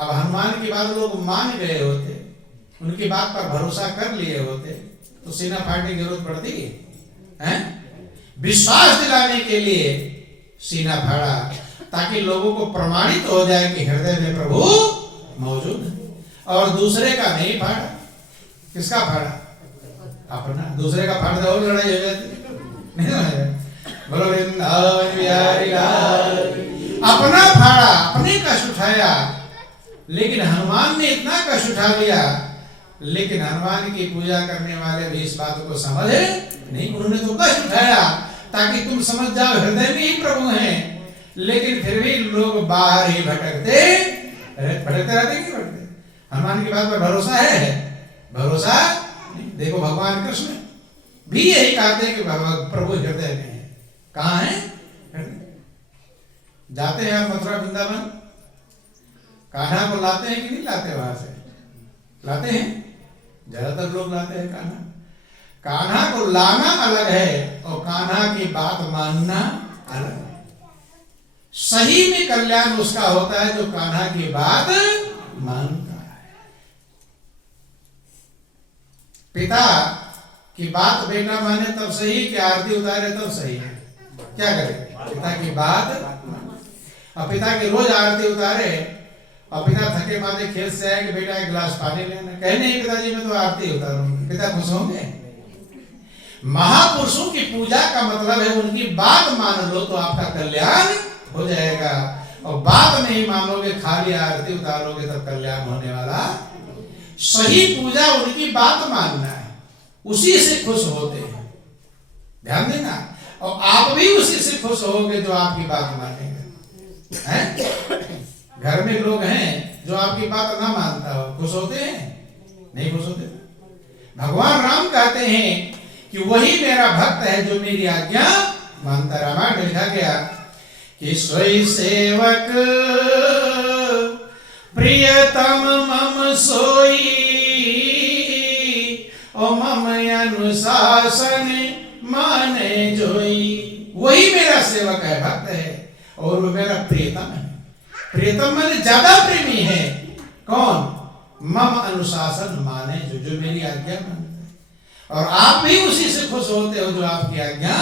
अब हनुमान की बात लोग मान गए होते, उनकी बात पर भरोसा कर लिए होते, तो सीना फाड़ने की जरूरत पड़ती है? विश्वास दिलाने के लिए सीना फाड़ा, ताकि लोगों को प्रमाणित हो जाए कि हृदय में प्रभु मौजूद है। और दूसरे का नहीं फाड़ा। किसका फाड़ा? अपना। दूसरे का फाड़ दो, लड़ाई हो जाती नहीं। बोलो वृंदावन बिहारी लाल। अपना फाड़ा, अपने कष्ट उठाया, लेकिन हनुमान ने इतना कष्ट उठा लिया, लेकिन हनुमान की पूजा करने वाले भी इस बात को समझे नहीं। उन्होंने तो कष्ट उठाया ताकि तुम समझ जाओ हृदय में ही प्रभु हैं, लेकिन फिर भी लोग बाहर ही भटकते रहते कि भटकते। हनुमान की बात पर भरोसा है? भरोसा नहीं। देखो भगवान कृष्ण भी यही कहते हैं कि प्रभु हृदय में है। कहाँ है? जाते हैं मथुरा वृंदावन, कान्हा को लाते हैं कि नहीं लाते? वहां से लाते हैं, ज्यादातर लोग लाते हैं कान्हा। कान्हा को लाना अलग है और कान्हा की बात मानना अलग है। सही में कल्याण उसका होता है जो कान्हा की बात मानता है। पिता की बात बेटा माने तब सही, कि आरती उतारे तब सही है। क्या करे? पिता की बात। और पिता की रोज आरती उतारे और पिता थके मारे खेत से आए कि बेटा एक गिलास पानी लेना, कहे नहीं पिताजी मैं तो आरती उतारूंगा, पिता खुश होंगे? महापुरुषों की पूजा का मतलब है उनकी बात मान लो तो आपका कल्याण हो जाएगा, और बात नहीं मानोगे, खाली आरती उतारोगे तब कल्याण होने वाला। सही पूजा उनकी बात मानना है, उसी से खुश होते हैं। ध्यान देना। और आप भी उसी से खुश होगे जो आपकी बात मानेगा। घर में लोग हैं जो आपकी बात ना मानता हो, खुश होते हैं? नहीं खुश होते। भगवान राम कहते हैं कि वही मेरा भक्त है जो मेरी आज्ञा मानता। रामायण में लिखा गया कि सोई सेवक प्रियतम मम सोई, ओ मम अनुशासन माने जोई। वही मेरा सेवक है, भक्त है, और वो मेरा प्रियतम है। प्रियतम माने ज्यादा प्रेमी है। कौन? मम अनुशासन माने जो मेरी आज्ञा मानता है। और आप भी उसी से खुश होते हो जो आपकी आज्ञा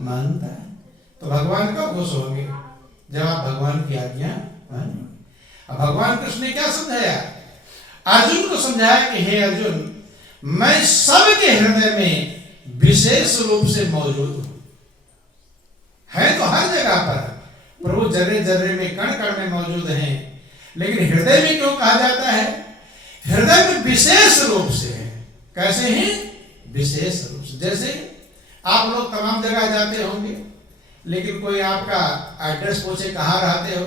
मानता है। तो भगवान कब खुश होंगे? जब आप भगवान की आज्ञा मानोगे। अब भगवान कृष्ण ने क्या समझाया? अर्जुन को समझाया कि हे अर्जुन, मैं सबके हृदय में विशेष रूप से मौजूद हूं। है तो हर जगह पर प्रभु, जर्रे जर्रे में, कण कण में मौजूद हैं, लेकिन हृदय में क्यों कहा जाता है? हृदय में विशेष रूप से है। कैसे हैं? विशेष रूप से। जैसे आप लोग तमाम जगह जाते होंगे, लेकिन कोई आपका एड्रेस पूछे कहाँ रहते हो,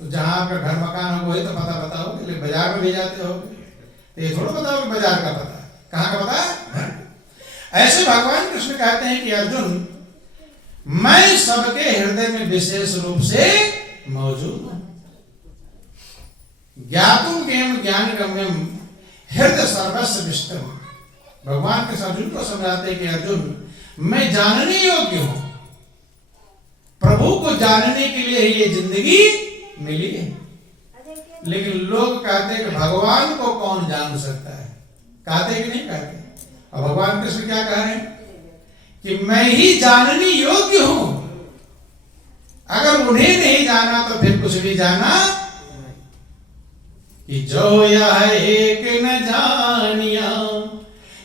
तो जहां आपका घर मकान हो वही तो पता बताओगे, लेकिन बाजार में भी जाते होगे तो ये थोड़ा बताओगे बाजार का पता, कहाँ का पता? ऐसे भगवान कृष्ण कहते हैं कि अर्जुन, मैं सबके हृदय में विशेष रूप से मौजूद हूं। ज्ञातुम ज्ञान ज्ञान गम्यम हृदय सर्वस्व विष्टम। भगवान के अर्जुन को समझाते हैं कि अर्जुन, मैं जानने योग्य हूं। प्रभु को जानने के लिए ये जिंदगी मिली है, लेकिन लोग कहते हैं कि भगवान को कौन जान सकता है। कहते कि नहीं कहते? और भगवान कृष्ण क्या कह रहे हैं कि मैं ही जानने योग्य हूं। अगर उन्हें नहीं जाना तो फिर कुछ भी जाना। कि जो यह एक न जानिया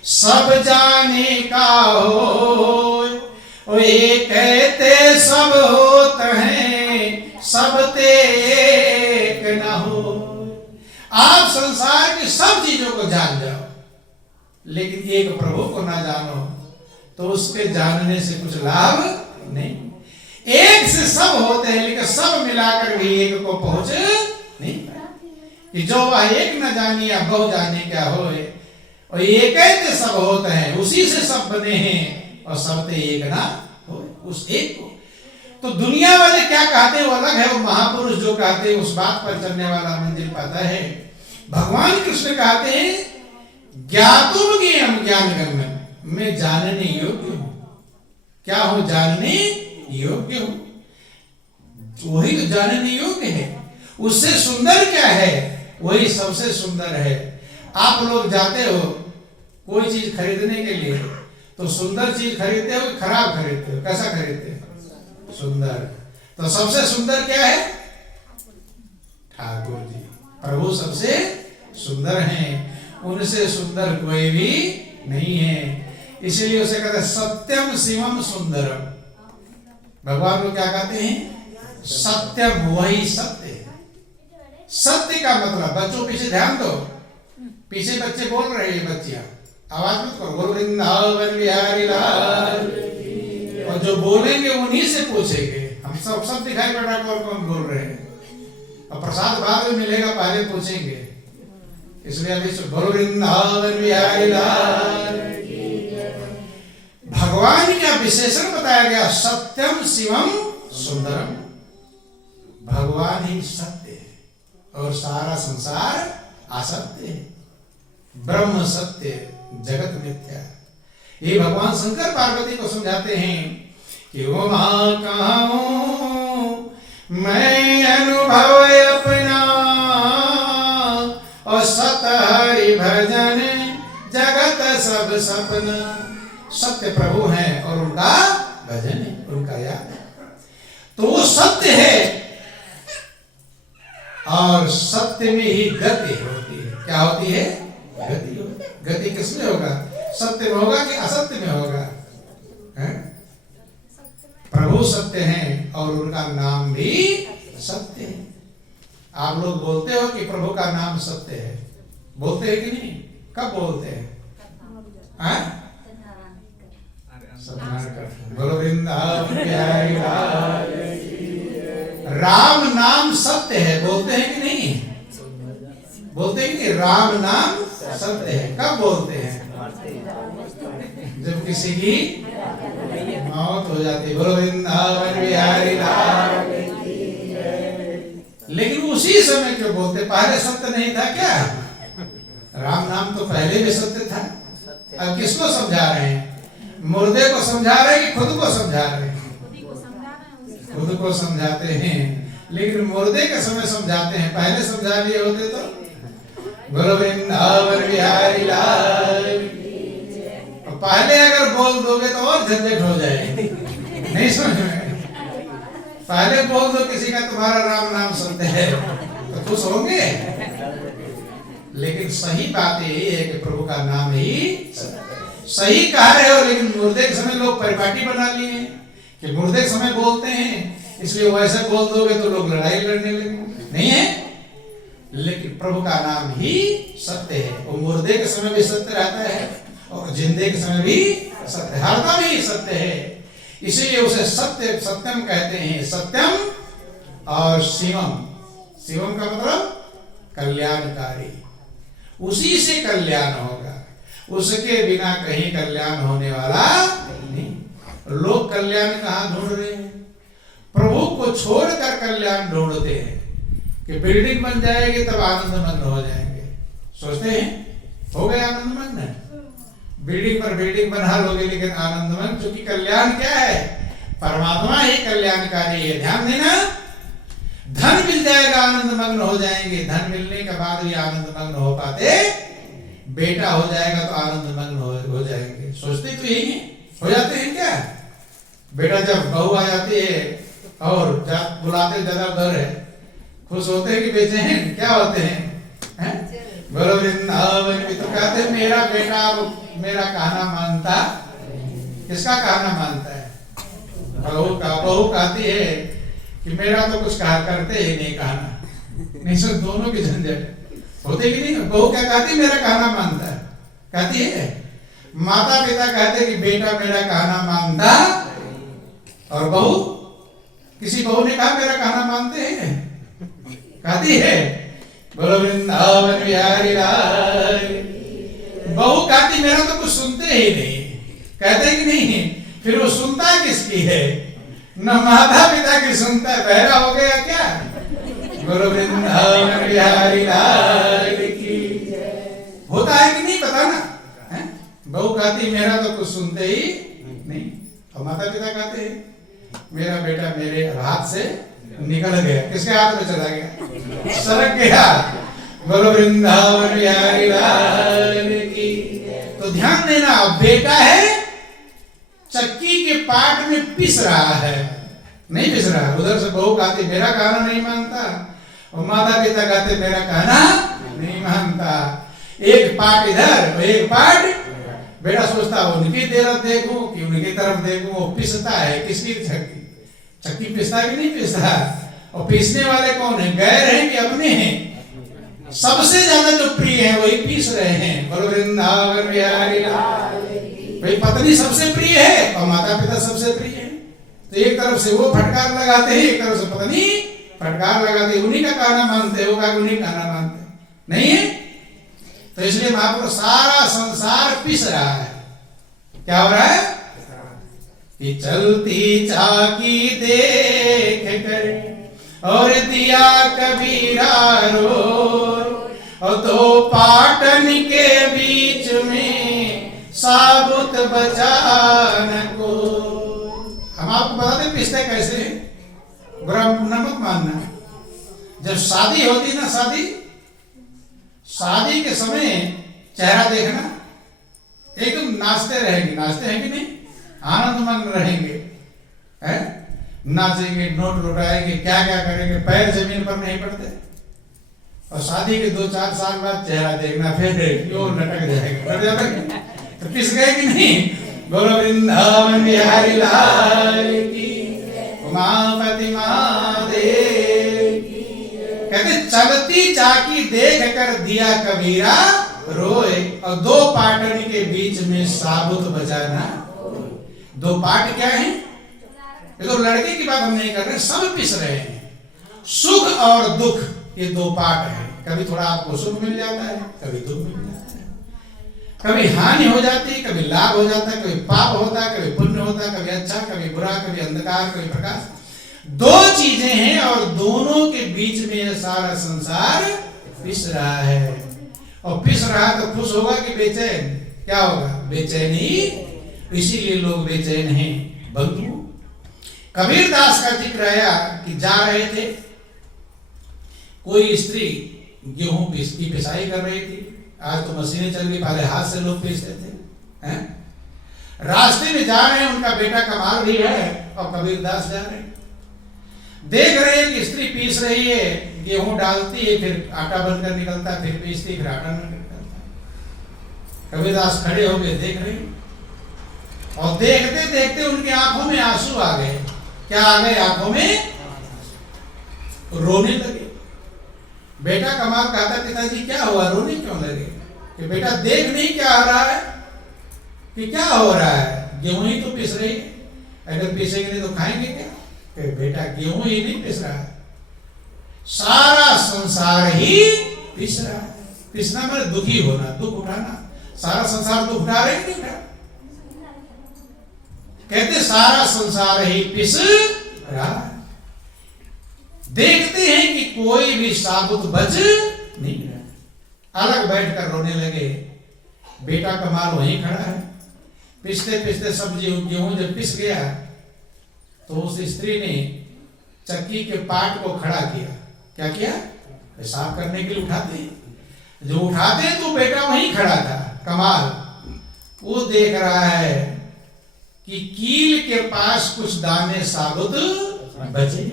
सब जाने का हो, एक कहते सब होत हैं, सब ते एक न हो। आप संसार की सब चीजों को जान जाओ, लेकिन एक प्रभु को ना जानो तो उसके जानने से कुछ लाभ नहीं। एक से सब होते हैं, लेकिन सब मिलाकर भी एक को पहुंच नहीं पाए। कि जो वह एक न जानिया बहु जाने क्या होए, और एक कहते सब होते हैं, उसी से सब बने हैं, और सब ते एक ना होए, उस एक को। तो दुनिया वाले क्या कहते हैं वो अलग है, वो महापुरुष जो कहते हैं उस बात पर चलने वाला मंजिल पाता है। भगवान कृष्ण कहते हैं ज्ञातुम ज्ञान ज्ञान गम्यम, मैं जानने योग्य हूं। क्या हूं? जानने योग्य हूं। वही तो जानने योग्य है, उससे सुंदर क्या है, वही सबसे सुंदर है। आप लोग जाते हो कोई चीज खरीदने के लिए, तो सुंदर चीज खरीदते हो कि खराब खरीदते हो? कैसा खरीदते हो? सुंदर। तो सबसे सुंदर क्या है? ठाकुर जी, प्रभु सबसे सुंदर हैं, उनसे सुंदर कोई भी नहीं है। इसलिए उसे कहते हैं सत्यम शिवम सुंदरम। भगवान को क्या कहते हैं? सत्यम, वही सत्य है। सत्य का मतलब, बच्चों पीछे ध्यान दो, पीछे बच्चे बोल रहे हैं, बच्चियां आवाज मत करो, बोलो वृंदावन बिहारी लाल। और जो बोलेंगे उन्हीं से पूछेंगे। हम सब दिखाई पड़ रहा है कौन बोल रहे हैं, और प्रसाद बाद में मिलेगा, पहले पूछेंगे। इसलिए अभी बोलो वृंदावन बिहारी लाल। भगवान का विशेषण बताया गया, सत्यम शिवम सुंदरम। भगवान ही सत्य है और सारा संसार असत्य है। ब्रह्म सत्य, जगत मिथ्या। ये भगवान शंकर पार्वती को समझाते हैं कि वो मां कहूं मैं अनुभव अपना, और सत हरि भजन जगत सब सपना। सत्य प्रभु हैं और उनका भजन है, उनका याद है, तो वो सत्य है। और सत्य में ही गति होती है। क्या होती है? गति होती है। गति किसमें होगा? सत्य में होगा कि असत्य में होगा? प्रभु सत्य हैं और उनका नाम भी सत्य है। आप लोग बोलते हो कि प्रभु का नाम सत्य है, बोलते हैं कि नहीं? कब बोलते हैं? बोलो वृंदावन बिहारी लाल। राम नाम सत्य है, बोलते हैं कि नहीं? बोलते हैं कि राम नाम सत्य है। कब बोलते हैं? जब किसी की मौत हो जाती है। बोलो वृंदावन बिहारी लाल। लेकिन उसी समय क्यों बोलते? पहले सत्य नहीं था क्या? राम नाम तो पहले भी सत्य था। अब किसको समझा रहे हैं? मुर्दे को समझा रहे हैं कि खुद को समझा रहे हैं? खुद को समझाते हैं, लेकिन मुर्दे के समय समझाते हैं। पहले समझा लिए होते तो बोलो वृंदावन बिहारी लाल। पहले अगर बोल दोगे तो और झंझट हो जाएगी, नहीं समझ में? पहले बोल दो किसी का तुम्हारा राम नाम सुनते हैं तो खुश होंगे। लेकिन सही बात यही है कि प्रभु का नाम ही सही कह रहे हो। लेकिन मुर्दे के समय लोग परिपाटी बना लिए हैं कि मुर्दे के समय बोलते हैं, इसलिए वैसे बोल दोगे तो लोग लड़ाई लड़ने लगेंगे। नहीं है, लेकिन प्रभु का नाम ही सत्य है। वो मुर्दे के समय भी सत्य रहता है और जिंदे के समय भी सत्य, हरदम ही सत्य है। इसीलिए उसे सत्य सत्यम कहते हैं। सत्यम और शिवम। शिवम का मतलब कल्याणकारी। उसी से कल्याण होगा, उसके बिना कहीं कल्याण होने वाला नहीं। लोग कल्याण कहाँ ढूंढ रहे हैं? प्रभु को छोड़कर कल्याण ढूंढते हैं कि बिल्डिंग बन जाएगी तब आनंद मग्न हो जाएंगे। सोचते हैं हो गए आनंद मग्न, बिल्डिंग पर बिल्डिंग बना लोगे लेकिन आनंद मग्न। क्योंकि कल्याण क्या है? परमात्मा ही कल्याणकारी है। ध्यान देना, धन मिल जाएगा आनंद मग्न हो जाएंगे, धन मिलने के बाद भी आनंद मग्न हो पाते, बेटा हो जाएगा तो आनंद मग्न हो जाएंगे। सोचते तो यही हो जाते हैं क्या? बेटा जब बहू आ जाती है और बुलाते ज्यादा डर है, खुश होते हैं कि बेचैन क्या होते हैं? बोलो वृंदावन में तो कहते हैं मेरा बेटा मेरा कहना मानता। किसका कहना मानता है? बहू का। बहू कहती है कि मेरा तो कुछ कहा करते ही नहीं कहना। नहीं सर, दोनों की झंझट होते कि नहीं? बहू क्या कहती? मेरा कहना मानता है, कहती है। माता पिता कहते कि बेटा मेरा कहना मानता, और बहू, किसी बहू ने कहा मेरा कहना मानते हैं? कहती है बोलो वृंदावन बिहारी लाल। बहू कहती मेरा तो कुछ सुनते ही नहीं, कहते कि नहीं? फिर वो सुनता किसकी है? न माता पिता की सुनता है, बहरा हो गया क्या? बोलो वृंदावन बिहारी लाल की। होता है कि नहीं? पता ना। बहू कहती मेरा तो कुछ सुनते ही नहीं, और माता पिता कहते हैं मेरा बेटा मेरे हाथ से निकल गया। किसके हाथ में चला गया? सरक गया। बोलो वृंदावन बिहारी लाल की। तो ध्यान देना, बेटा है चक्की के पाट में पिस रहा है, नहीं पिस रहा। उधर से बहू कहती मेरा कहना नहीं मानता, और माता पिता कहते मेरा कहना नहीं मानता। एक पाट इधर और एक पाट, बेटा सोचता उनकी तरफ देखूं कि उनकी तरफ देखूं। वो पिसता है किसकी चक्की? चक्की पिसता कि नहीं पिसता? और पीसने वाले कौन है? गैर हैं कि अपने हैं? सबसे ज्यादा जो प्रिय है वही पीस रहे हैं। बोलो वृंदावन बिहारी लाल की। भाई पत्नी सबसे प्रिय है और माता पिता सबसे प्रिय है, तो एक तरफ से वो फटकार लगाते हैं, एक तरफ से पत्नी फटकार लगाते हैं। उन्हीं का कहना मानते हो, उन्हीं का कहना मानते नहीं है। तो इसलिए महापुरुष सारा संसार पिस रहा है। क्या हो रहा है? कि चलती चाकी देख कर और दिया कबीरा रो, और दो पाटन के बीच में साबुत बचान को। हम आपको बताते पिसते कैसे हैं, बुरा मत मानना। जब शादी होती ना, शादी के समय चेहरा देखना, एकदम नाचते रहेंगे, नाचते हैं कि नहीं, आनंदमन रहेंगे, है? नाचेंगे, नोट लुटाएंगे, क्या क्या करेंगे, पैर जमीन पर नहीं पड़ते। और शादी के 2-4 साल बाद चेहरा देखना, फिर क्यों लटक जाएगा, तो पिस गए कि नहीं। बोलो वृंदावन बिहारी लाल की, उमापति महादेव की। कहते चलती चाकी देख कर दिया कबीरा रोए, और दो पाटन के बीच में साबुत बजाना। दो पाट क्या है? ये तो लड़के की बात हम नहीं कर रहे, सब पिस रहे हैं। सुख और दुख ये दो पाट है। कभी थोड़ा आपको सुख मिल जाता है, कभी दुख मिल जाता है, कभी हानि हो जाती है, कभी लाभ हो जाता है, कभी पाप होता है, कभी पुण्य होता है, कभी अच्छा, कभी बुरा, कभी अंधकार, कभी प्रकाश। दो चीजें हैं और दोनों के बीच में यह सारा संसार पिस रहा है। और पिस रहा तो खुश होगा कि बेचैन? क्या होगा? बेचैनी। इसीलिए लोग बेचैन हैं। बंधु कबीर दास का जिक्र आया कि जा रहे थे, कोई स्त्री गेहूं की पिसाई कर रही थी। आज तो मशीनें चल गई, पहले हाथ से लोग पीसते थे, हैं? रास्ते में जा रहे हैं, उनका बेटा कमाल भी है और कबीर दास जा रहे हैं। देख रहे हैं कि स्त्री पीस रही है, गेहूं डालती है, फिर आटा बनकर निकलता है, फिर पीसती, फिर आटा बनकर निकलता है। कबीर दास खड़े हो गए, देख रहे हैं, और देखते देखते उनकी आंखों में आंसू आ गए। क्या आ गए आंखों में? रोने लगे। बेटा कमाल कहता, पिताजी क्या हुआ, रोने क्यों लगे? कि बेटा देख नहीं क्या हो रहा है, कि क्या हो रहा है, गेहूं ही तो पिस रही है, अगर पिसेंगे नहीं तो खाएंगे क्या? कि बेटा गेहूं ही नहीं पिस रहा है, सारा संसार ही पिस रहा है। पिसना मतलब दुखी होना, दुख उठाना। सारा संसार दुख उठा रहे नहीं उठा? कहते सारा संसार ही पिस रहा है। देखते हैं कि कोई भी साबुत बच नहीं रहा। अलग बैठकर रोने लगे। बेटा कमाल वहीं खड़ा है, पिसते पिसते सब्जी गेहूं जब पिस गया तो उस स्त्री ने चक्की के पाट को खड़ा किया। क्या किया? पेशाब करने के लिए उठाते हैं, जो उठाते हैं तो बेटा वहीं खड़ा था कमाल। वो देख रहा है कि कील के पास कुछ दाने साबुत बचे।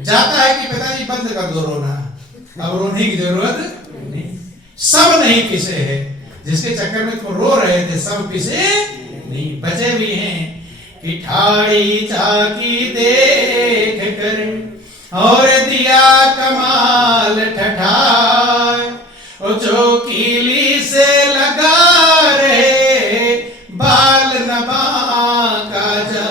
जाता है कि पिताजी बंद कर दो रोना, अब रोने की जरूरत नहीं, सब नहीं पिसे हैं। जिसके चक्कर में तुम रो रहे थे सब पिसे नहीं, बचे भी हैं। कि ठाड़ी चाकी देख कर और दिया कमाल ठठार, और जो कीली से लगा रहे बाल नमा का जा।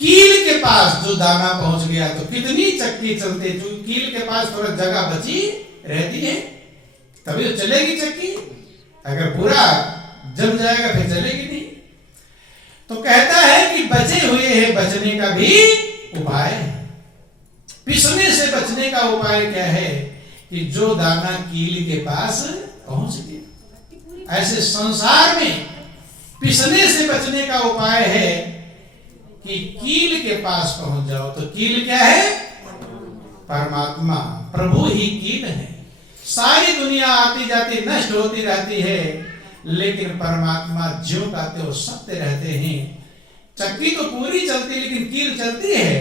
कील के पास जो दाना पहुंच गया तो कितनी चक्की चलते, जो कील के पास थोड़ा जगह बची रहती है तभी तो चलेगी चक्की। अगर पूरा जम जाएगा फिर चलेगी नहीं। तो कहता है कि बचे हुए हैं, बचने का भी उपाय है। पिसने से बचने का उपाय क्या है? कि जो दाना कील के पास पहुंच गया। ऐसे संसार में पिसने से बचने का उपाय है कि कील के पास पहुंच जाओ। तो कील क्या है? परमात्मा प्रभु ही कीट है। सारी दुनिया आती जाती नष्ट होती रहती है, लेकिन परमात्मा ज्यों का त्यों सत्य रहते हैं। चक्की तो पूरी चलती है लेकिन कील चलती है,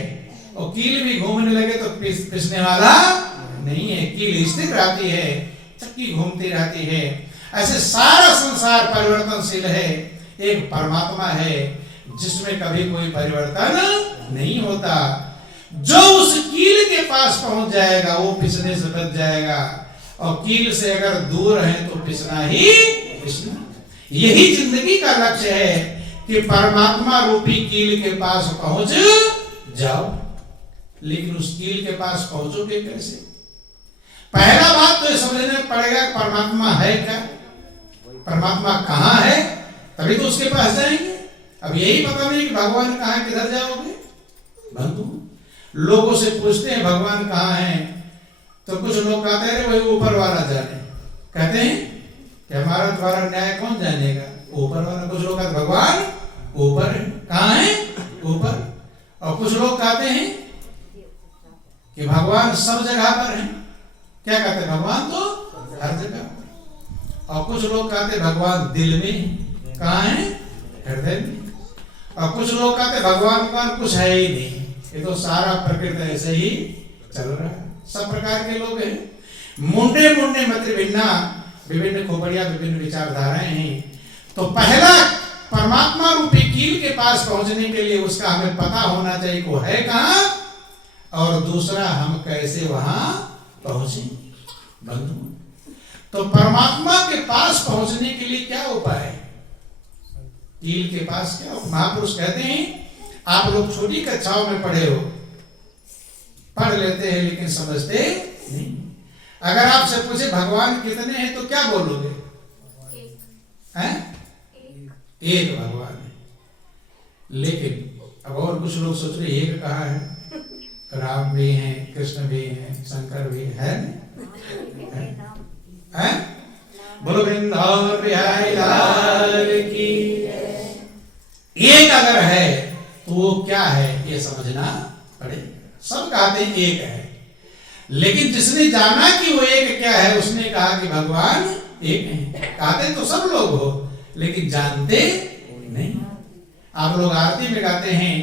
और कील भी घूमने लगे तो पिसने वाला नहीं है। कील स्थिर रहती है, चक्की घूमती रहती है। ऐसे सारा संसार परिवर्तनशील है। एक परमात्मा है जिसमें कभी कोई परिवर्तन नहीं होता। जो उस कील के पास पहुंच जाएगा वो पिसने से बच जाएगा, और कील से अगर दूर है तो पिसना ही पिसना। यही जिंदगी का लक्ष्य है कि परमात्मा रूपी कील के पास पहुंच जाओ। लेकिन उस कील के पास पहुंचोगे कैसे? पहला बात तो ये समझना पड़ेगा परमात्मा है क्या, परमात्मा कहां है, तभी तो उसके पास जाएंगे। अब यही पता नहीं कि भगवान कहां है, किधर जाओगे? बंधु लोगों से पूछते हैं भगवान कहां है, तो कुछ लोग कहते हैं वही ऊपर वाला जाने। कहते हैं कि हमारा द्वारा न्याय कौन जानेगा? ऊपर वाला। कुछ लोग कहते भगवान ऊपर है। कहां है? ऊपर। और कुछ लोग कहते हैं कि भगवान सब जगह पर है। क्या कहते हैं? भगवान तो हर जगह पर। और कुछ लोग कहते हैं भगवान दिल में। कहां है? हृदय में। और कुछ लोग कहते हैं भगवान कुछ है ही नहीं, ये तो सारा प्रकृति ऐसे ही चल रहा है। सब प्रकार के लोग हैं। मुंडे मुंडे मत भिन्ना, विभिन्न खोपड़ियां, विभिन्न विचारधाराएं हैं। तो पहला परमात्मा रूपी कील के पास पहुंचने के लिए उसका हमें पता होना चाहिए वो है कहां, और दूसरा हम कैसे वहां पहुंचे। बंधु तो परमात्मा के पास पहुंचने के लिए क्या उपाय है? कील के पास क्या? महापुरुष कहते हैं आप लोग छोटी कक्षाओं में पढ़े हो, पढ़ लेते हैं लेकिन समझते नहीं। अगर आपसे पूछे भगवान कितने हैं तो क्या बोलोगे? एक भगवान है। लेकिन अब और कुछ लोग सोच रहे एक कहाँ है? राम भी हैं, कृष्ण भी हैं, शंकर भी है। बोलो वृंदावन बिहारी लाल की। एक अगर है तो वो क्या है ये समझना पड़ेगा। सब कहते हैं एक है, लेकिन जिसने जाना कि वो एक क्या है उसने कहा कि भगवान एक है। कहते तो सब लोग हो लेकिन जानते नहीं। आप लोग आरती में गाते हैं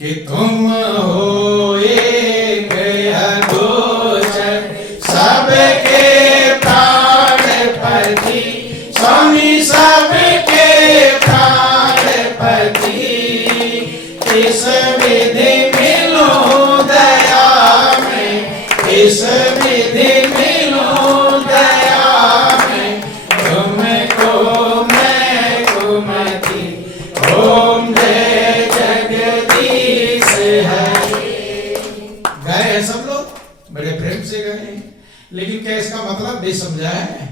कि तुम हो एक अगोचर सबके प्राणपति, स्वामी सबके प्राणपति। इस विधि मिलो दया में, इस विधि मिलो दया में। तुमको मैं कुमति, ओम जय जगदीश हरि। गए हैं सब लोग, बड़े प्रेम से गए हैं, लेकिन क्या इसका मतलब भी समझा है?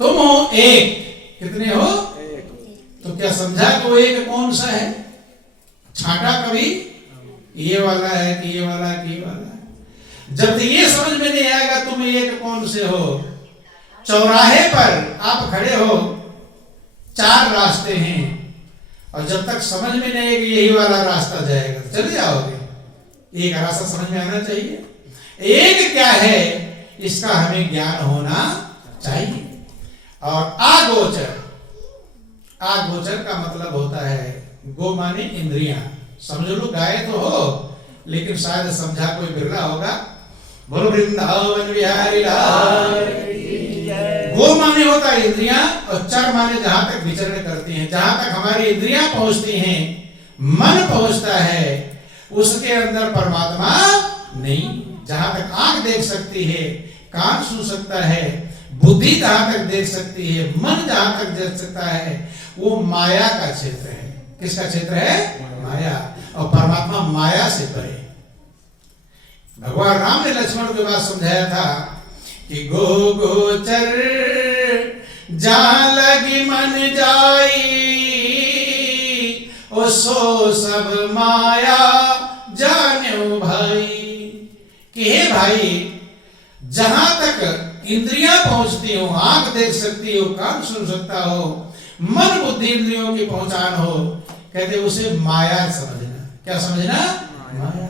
तुम हो एक, कितने हो? तो क्या समझा कि वो एक कौन सा है? छाटा कभी ये वाला है कि ये वाला कि ये वाला है। जब ये समझ में नहीं आएगा तुम एक कौन से हो। चौराहे पर आप खड़े हो, चार रास्ते हैं, और जब तक समझ में नहीं आएगी यही वाला रास्ता जाएगा तो चले जाओगे। एक रास्ता समझ में आना चाहिए। एक क्या है इसका हमें ज्ञान होना चाहिए। और आगोचर, आगोचर का मतलब होता है, गो माने इंद्रियां। समझ लो गाय तो हो लेकिन शायद समझा कोई बिरला होगा। बोलो वृंदावन बिहारी लाल। गो माने होता है इंद्रियां, और चर माने जहां तक विचरण करती हैं। जहां तक हमारी इंद्रियां पहुंचती हैं, मन पहुंचता है, उसके अंदर परमात्मा नहीं। जहां तक आंख देख सकती है, कान सुन सकता है, बुद्धि जहां तक देख सकती है, मन जहां तक देख सकता है, वो माया का क्षेत्र है। किसका क्षेत्र है? माया। और परमात्मा माया से परे। भगवान राम ने लक्ष्मण के बाद समझाया था कि गो गोचर जहां लगी मन जाई, ओ सो सब माया जाने भाई। कि हे भाई, जहां तक इंद्रियां पहुंचती हो, आंख देख सकती हो, कान सुन सकता हो, मन बुद्धि इंद्रियों की पहचान हो, कहते उसे माया समझना। क्या समझना? माया।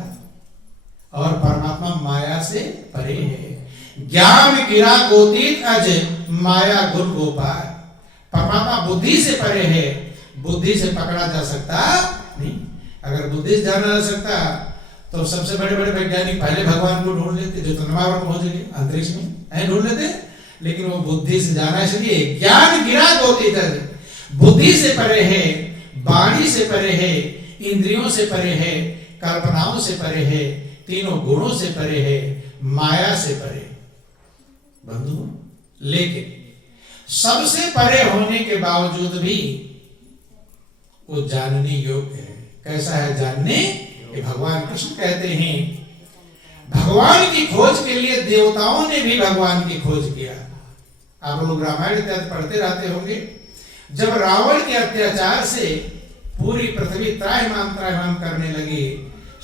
माया से परे है। ज्ञान गिरा गोतीत अज माया गुण गोपाल। परमात्मा बुद्धि से परे है, बुद्धि से पकड़ा जा सकता नहीं। अगर बुद्धि से जाना जा सकता तो सबसे बड़े बड़े वैज्ञानिक पहले भगवान को ढूंढ लेते, जो चंद्रमा पर पहुंच गए अंतरिक्ष में ढूंढ लेते, लेकिन वो बुद्धि से जाना इसलिए ज्ञान गिरा गोतीत अज, बुद्धि से परे है, वाणी से परे है, इंद्रियों से परे है, कल्पनाओं से परे है, तीनों गुणों से परे है, माया से परे। बंधु, लेकिन सबसे परे होने के बावजूद भी वो जानने योग्य है। कैसा है जानने? कि भगवान कृष्ण कहते हैं भगवान की खोज के लिए देवताओं ने भी भगवान की खोज किया। आप लोग रामायण इत्यादि पढ़ते रहते होंगे। जब रावण के अत्याचार से पूरी पृथ्वी त्राहिमाम करने लगी,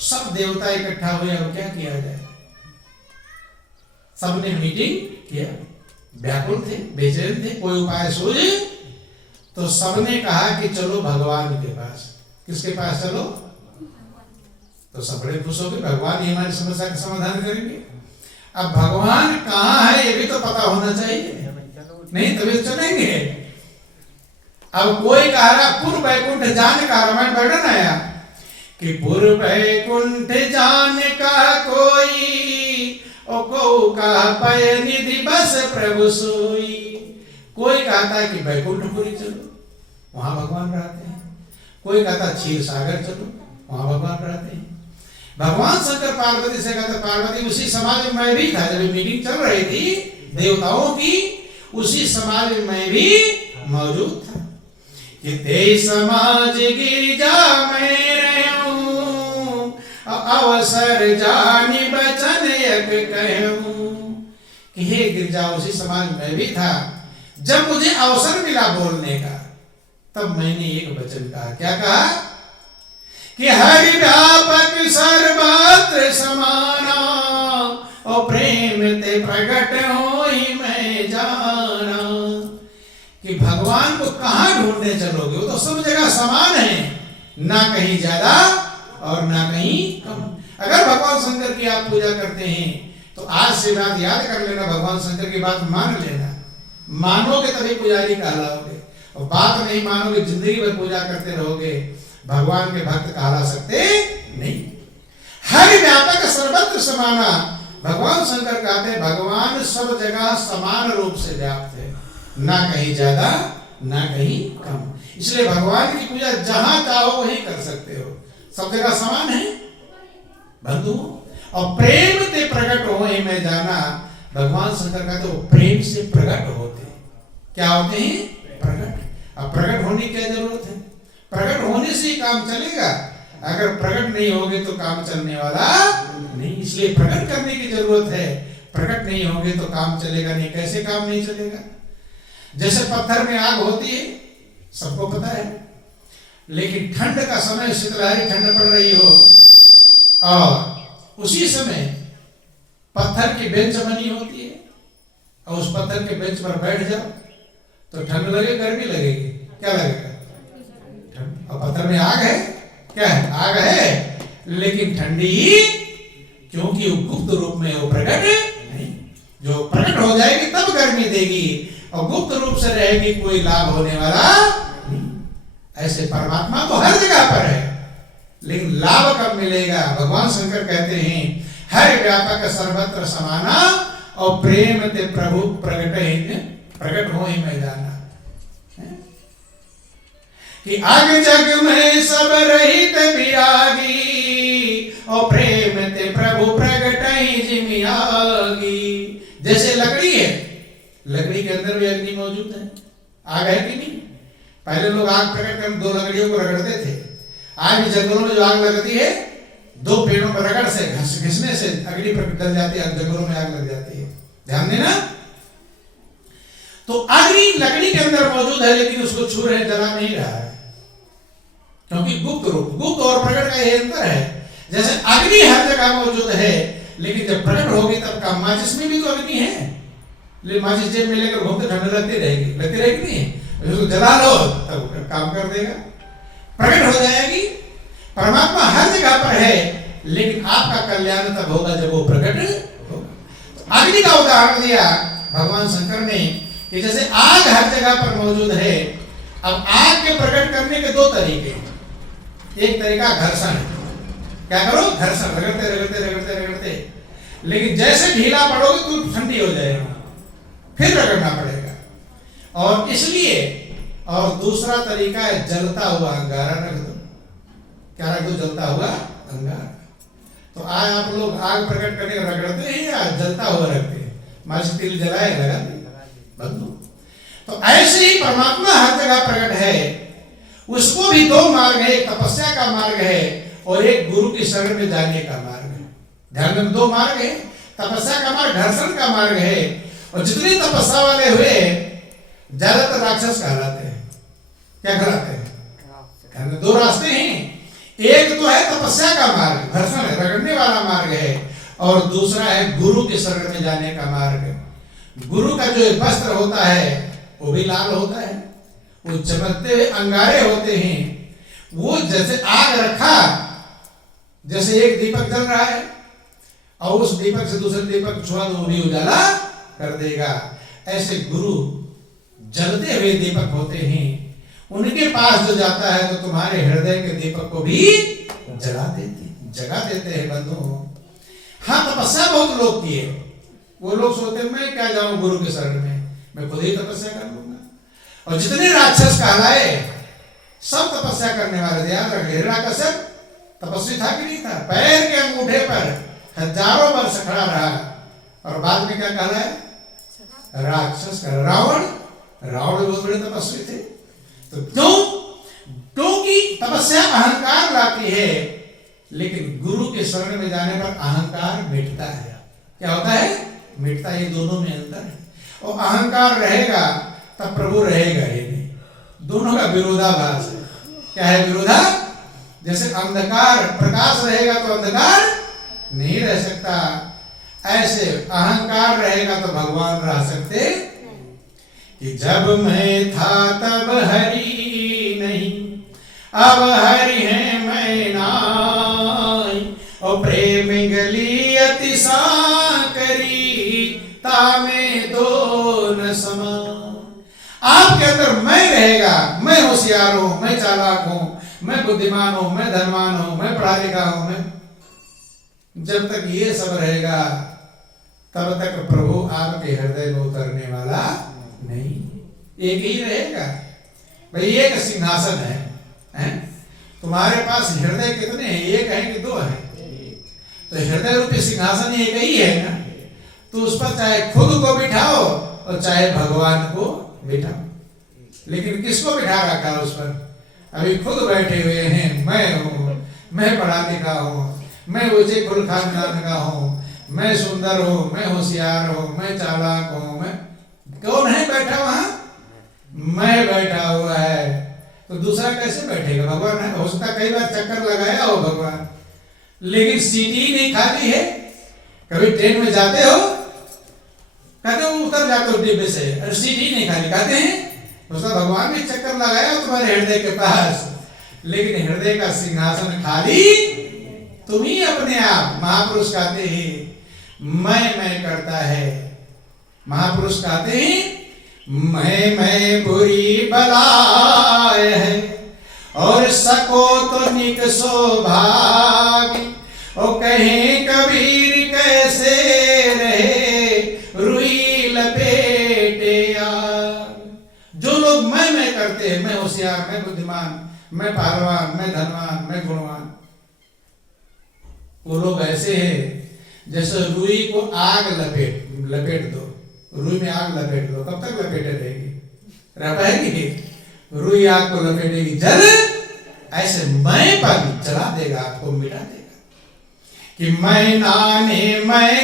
सब देवता इकट्ठा हुए। अब क्या किया जाए? सबने मीटिंग किया, व्याकुल थे, बेचैन थे, कोई उपाय सूझे तो सबने कहा कि चलो भगवान के पास। किसके पास चलो? तो सब बड़े खुश हो गए, भगवान ही हमारी समस्या का समाधान करेंगे। अब भगवान कहाँ है ये भी तो पता होना चाहिए, नहीं तभी चलेंगे। अब कोई कह रहा पूर्व वैकुंठ जाने का, रामायण वर्णन आया कि पूर्व वैकुंठ जाने का कोई, ओ को का पय निधि बस प्रभु सोई। कोई कहता है कि वैकुंठपुरी चलो, वहां भगवान रहते हैं। कोई कहता क्षीर सागर चलो, वहां भगवान रहते हैं। भगवान शंकर पार्वती से कहते, पार्वती उसी समाज में मैं भी था, जब मीटिंग चल रही थी देवताओं की, उसी समाज में मैं भी मौजूद था। कि ते समाज गिरिजा में रहूं, अवसर जानी बचन यक कहूं। कि हे गिरिजा, उसी समाज में भी था। जब मुझे अवसर मिला बोलने का, तब मैंने एक वचन कहा। क्या कहा? कि हरि व्यापक सर्वत्र समाना, और प्रेम ते प्रकट होई मैं जाना। कि भगवान को कहां ढूंढने चलोगे? वो तो सब जगह समान है, ना कहीं ज्यादा और ना कहीं कम। अगर भगवान शंकर की आप पूजा करते हैं तो आज से रात याद कर लेना, भगवान शंकर की बात मान लेना। मानोगे तभी पुजारी कहलाओगे, और बात नहीं मानोगे, जिंदगी भर पूजा करते रहोगे, भगवान के भक्त कहला सकते नहीं। हर व्यापक सर्वत्र समाना, भगवान शंकर कहते भगवान सब जगह समान रूप से व्याप्त है, ना कहीं ज्यादा ना कहीं कम। इसलिए भगवान की पूजा जहां चाहो वहीं कर सकते हो, सब जगह समान है बंधु। और प्रेम ते प्रकट हो मैं जाना, भगवान शंकर कहते वो प्रेम से प्रकट होते। क्या होते हैं? प्रकट। अब प्रकट होने की क्या जरूरत है? प्रकट होने से ही काम चलेगा, अगर प्रकट नहीं होगे तो काम चलने वाला नहीं। इसलिए प्रकट करने की जरूरत है, प्रकट नहीं होगे तो काम चलेगा नहीं। कैसे काम नहीं चलेगा? जैसे पत्थर में आग होती है, सबको पता है, लेकिन ठंड का समय, शीतलहरी ठंड पड़ रही हो और उसी समय पत्थर की बेंच बनी होती है, और उस पत्थर के बेंच पर बैठ जाओ तो ठंड लगे, गर्मी लगेगी? क्या लगेगा? ठंड। और पत्थर में आग है, क्या है? आग है, लेकिन ठंडी ही, क्योंकि वो गुप्त रूप में, वो प्रकट नहीं। जो प्रकट हो जाएगी तब गर्मी देगी, और गुप्त रूप से रहेगी, कोई लाभ होने वाला नहीं। ऐसे परमात्मा तो हर जगह पर है, लेकिन लाभ कब मिलेगा? भगवान शंकर कहते हैं हर व्यापक सर्वत्र समाना, और प्रेम ते प्रभु प्रकट हो ही मैं जाना। कि आग जग में सब रहित विरागी, और प्रेम ते प्रभु प्रकट ही जिमियागी। जैसे लकड़ी है, लकड़ी के अंदर भी अग्नि मौजूद है, आग है कि नहीं? पहले लोग आग प्रकट कर दो लकड़ियों को रगड़ते थे। आज भी जंगलों में जो आग लगती है, दो पेड़ों पर रगड़ से, घिसने से अग्नि प्रकट कर जाती है, जंगलों में आग लग जाती है। ध्यान देना। तो अग्नि लकड़ी के अंदर मौजूद है, लेकिन उसको छू रहे, जला नहीं रहा है, क्योंकि गुप्त रूप, गुप्त और प्रकट का यह अंतर है। जैसे अग्नि हर जगह मौजूद है, लेकिन जब प्रकट होगी तब काम। माचिस में भी तो अग्नि है, लेकिन माचिस जेब में लेकर घूमते ठंड लगती रहेगी नहीं, उसको जला लो तब काम कर देगा, प्रकट हो जाएगी। परमात्मा हर जगह पर है, लेकिन आपका कल्याण तब होगा जब वो प्रकट अग्नि का उदाहरण दिया भगवान शंकर ने कि जैसे आग हर जगह पर मौजूद है। अब आग के प्रकट करने के दो तरीके हैं। एक तरीका घर्षण है, क्या करो घर्षण, रगड़ते रगड़ते रगड़ते रगड़ते, लेकिन जैसे ढीला पड़ोगे तो ठंडी हो जाएगा, फिर रगड़ना पड़ेगा। और इसलिए, और दूसरा तरीका है जलता हुआ अंगारा रख दो। क्या रख दो? जलता हुआ अंगारा। तो आज आप लोग आग प्रकट करने का रगड़ते हैं या जलता हुआ रखते हैं? माचिस तिल जलाए लगा बंदो। तो ऐसे ही परमात्मा हर जगह प्रकट है। उसको भी दो मार्ग है, एक तपस्या का मार्ग है और एक गुरु की शरण में जाने का मार्ग है। ध्यान में दो मार्ग है, तपस्या का मार्ग, घर्षण का मार्ग है। और जितने तपस्या वाले हुए ज्यादातर राक्षस कहलाते हैं। क्या कहलाते हैं? दो रास्ते हैं, एक तो है तपस्या का मार्ग, घर्षण है, रगड़ने वाला मार्ग है, और दूसरा है गुरु के शरण में जाने का मार्ग। गुरु का जो वस्त्र होता है वो भी लाल होता है, वो चमकते हुए अंगारे होते हैं। वो जैसे आग रखा, जैसे एक दीपक जल रहा है और उस दीपक से दूसरे दीपक छुआ तो वो भी उजाला कर देगा। ऐसे गुरु जलते हुए दीपक होते हैं। उनके पास जो जाता है तो तुम्हारे हृदय के दीपक को भी जला देते हैं बंधु। हाँ, तपस्या बहुत लोग किए। वो लोग सोचते मैं क्या जाऊं गुरु के शरण में, मैं खुद ही तपस्या कर लूंगा। और जितने राक्षस कहलाए सब तपस्या करने वाले। ध्यान रखिए, हिरण्यकश्यप तपस्वी था कि नहीं था? पैर के अंगूठे पर हजारों वर्ष खड़ा रहा और बाद में क्या कहलाए? राक्षस का। रावण बहुत बड़े तपस्वी थे। तो क्यों? क्योंकि तपस्या अहंकार लाती है, लेकिन गुरु के शरण में जाने पर अहंकार मिटता है। क्या होता है? मिटता है। ये दोनों में अंतर है। और अहंकार रहेगा तब प्रभु रहेगा ही नहीं। दोनों का विरोधाभास है। क्या है विरोधा? जैसे अंधकार, प्रकाश रहेगा तो अंधकार नहीं रह सकता, ऐसे अहंकार रहेगा तो भगवान रह सकते कि जब मैं था तब हरि नहीं, अब हरि है मैं नाई। और प्रेम गली अति साकरी, तामे दो न समा। आपके अंदर मैं रहेगा, मैं होशियार हूं, मैं चालाक हूं, मैं बुद्धिमान हूं, मैं धनवान हूं, मैं पढ़ा लिखा हूं। मैं जब तक ये सब रहेगा तब तक प्रभु आपके हृदय में उतरने वाला नहीं। एक ही रहेगा भाई। एक सिंहासन है? तुम्हारे पास हृदय कितने हैं? एक है कि दो है? तो हृदय रूपी सिंहासन एक ही है ना। तो उस पर चाहे खुद को बिठाओ और चाहे भगवान को बिठाओ। लेकिन किसको बिठा रखा है उस पर? अभी खुद बैठे हुए हैं, मैं हूं, मैं पढ़ा लिखा हूं, मैं ऊंचे कुल खानदान का हूं, मैं सुंदर हूं, मैं होशियार हूं, मैं चालाक हूं। मैं कौन है बैठा वहां? मैं बैठा हुआ है। तो दूसरा कैसे बैठेगा? भगवान है। हो सकता कई बार चक्कर लगाया हो भगवान, लेकिन सीट ही नहीं खाली है। कभी ट्रेन में जाते हो, कहते हो उतर जाते हो डिब्बे से, अरे सीट ही नहीं खाली, कहते हैं उसका भगवान भी चक्कर लगाया तुम्हारे हृदय के पास, लेकिन हृदय का सिंहासन खाली तुम ही अपने आप। महापुरुष कहते हैं मैं करता है। महापुरुष कहते हैं मैं बुरी बलाय है, और सको तो निक सौभाग्य। और कहे कबीर कैसे रहे रुई लपेटे यार। जो लोग मैं करते हैं, मैं होशियार, मैं बुद्धिमान, मैं पहलवान, मैं धनवान, मैं गुणवान, वो लोग ऐसे हैं जैसे रुई को आग लपेट दो। रुई में आग लपेट दो, कब तक लपेटे रहेगी? रह पाएगी? रुई आग को लपेटेगी, जल ऐसे मैं पानी जला देगा, आपको मिटा देगा। कि मैं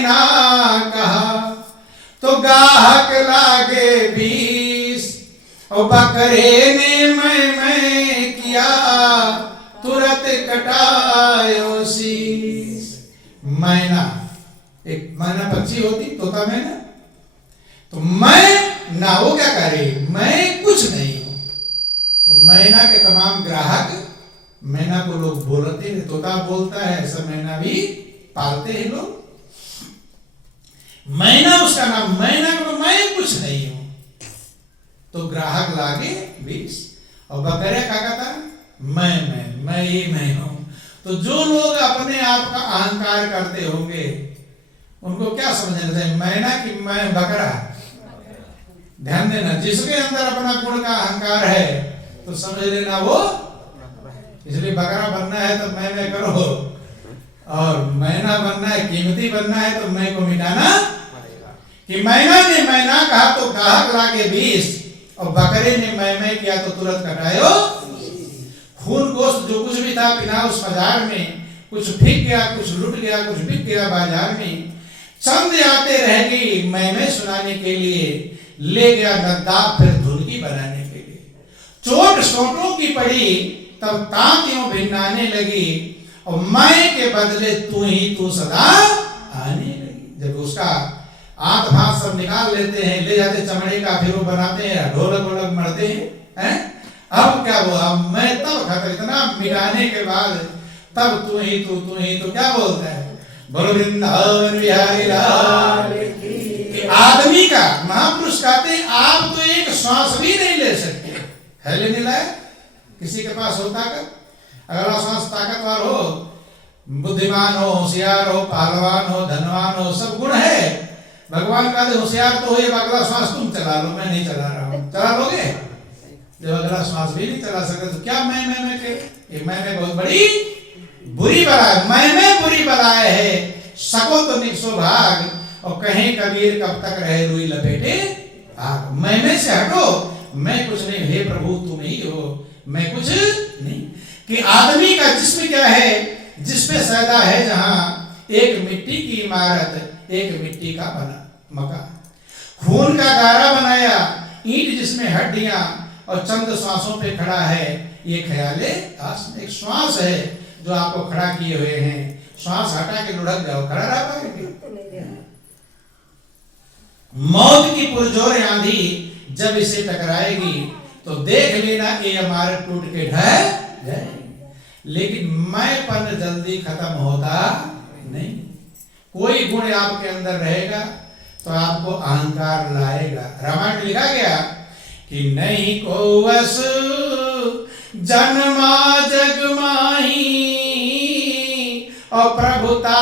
ना कहा तो गाहक लागे 20, और बकरे ने मैं किया तुरंत कटायो शीश। मैना, एक मैना पक्षी होती, तोता मैना। तो मैं ना, वो क्या करे? मैं कुछ नहीं हूं। तो मैना के तमाम ग्राहक, मैना को लोग बोलते हैं, तोता बोलता है, ऐसा मैना भी पालते हैं लोग। मैना उसका नाम, मैना को मैं कुछ नहीं हूं। तो ग्राहक लागे 20 और बकरे का कहता मैं ये मैं हूं। तो जो लोग अपने आप का अहंकार करते होंगे उनको क्या समझना चाहिए, मैना कि मैं बकरा? ध्यान देना, जिसके अंदर अपना गुण का अहंकार है तो समझ लेना वो, इसलिए बकरा बनना है तो मैं करो, और मैना बनना है, कीमती बनना है तो मैं को मिटाना। कि मैना ने मैना कहा तो ग्राहक लागे 20 और बकरे ने मैं किया तो तुरंत कटायो। खून गोश्त जो कुछ भी था पिना उस बाजार में, कुछ फेंक गया, कुछ लुट गया, कुछ बिक गया बाजार में। चंद आते रह गई मैं सुनाने के लिए, ले गया गद्दार फिर धुनकी बनाने के लिए। चोट सोटों की पड़ी तब तांतियों भिन्नाने लगी, और मैं के बदले तू सदा आने लगी। जब उसका आंत भात सब निकाल लेते हैं, ले जाते चमड़े का, फिर वो बनाते हैं, ढोलक वोलक मरते हैं। अब क्या हुआ, मैं तब खतर इतना मिटाने के बाद तब तू ही तो क्या बोलता है, बोलो वृंदावन बिहारी लाल की। आदमी का महापुरुष कहते हैं आप तो एक श्वास भी नहीं ले सकते, है लेने लायक किसी के पास होता कर? अगला श्वास ताकतवर हो, बुद्धिमान हो, होशियार हो, पहलवान हो, धनवान हो, सब गुण है। भगवान का होशियार तो हो, ये अगला श्वास तुम चला लो, मैं नहीं चला रहा हूं। चला लोगे? जब अगला श्वास भी नहीं चला सकते तो क्या मैं के? ये मैं बहुत बड़ी बुरी बलाए, मैं बुरी बलाए है, सको तो निकसो भाग, और कहीं कबीर कब तक रहे रुई लपेटे आग। मैं से हटो, मैं कुछ नहीं, हे प्रभु तुम ही हो, मैं कुछ नहीं। कि आदमी का जिस्म क्या है, जिसपे सैदा है जहां एक मिट्टी की इमारत, एक मिट्टी का बना मकान। खून का गारा बनाया, ईंट जिसमें हड्डियां और चंद श्वासों पे खड़ा है, ये ख्याले एक श्वास है जो आपको खड़ा किए हुए हैं। श्वास हटा के लुढ़क जाओ, खड़ा रह पाएंगे? मौत की पुरजोर आंधी जब इसे टकराएगी तो देख लेना ये इमारत टूट के ढह जाएगी। लेकिन मैंपन जल्दी खत्म होता नहीं। कोई गुण आपके अंदर रहेगा तो आपको अहंकार लाएगा। रामायण में लिखा गया कि नहीं को वस जन्मा जग माही, और प्रभुता